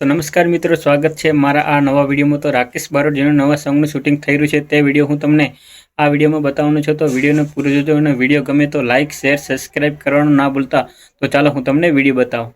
તો નમસ્કાર મિત્રો, સ્વાગત છે મારા આ નવા વિડીયોમાં। તો રાકેશ બારોટ જેનું નવા સોંગનું શૂટિંગ થઈ રહ્યું છે તે વિડીયો હું તમને આ વિડીયોમાં બતાવવાનો છું। તો વિડીયોને પૂરો જોજો અને વિડીયો ગમે તો લાઇક, શેર, સબસ્ક્રાઇબ કરવાનું ના ભૂલતા। તો ચાલો હું તમને વિડીયો બતાવું।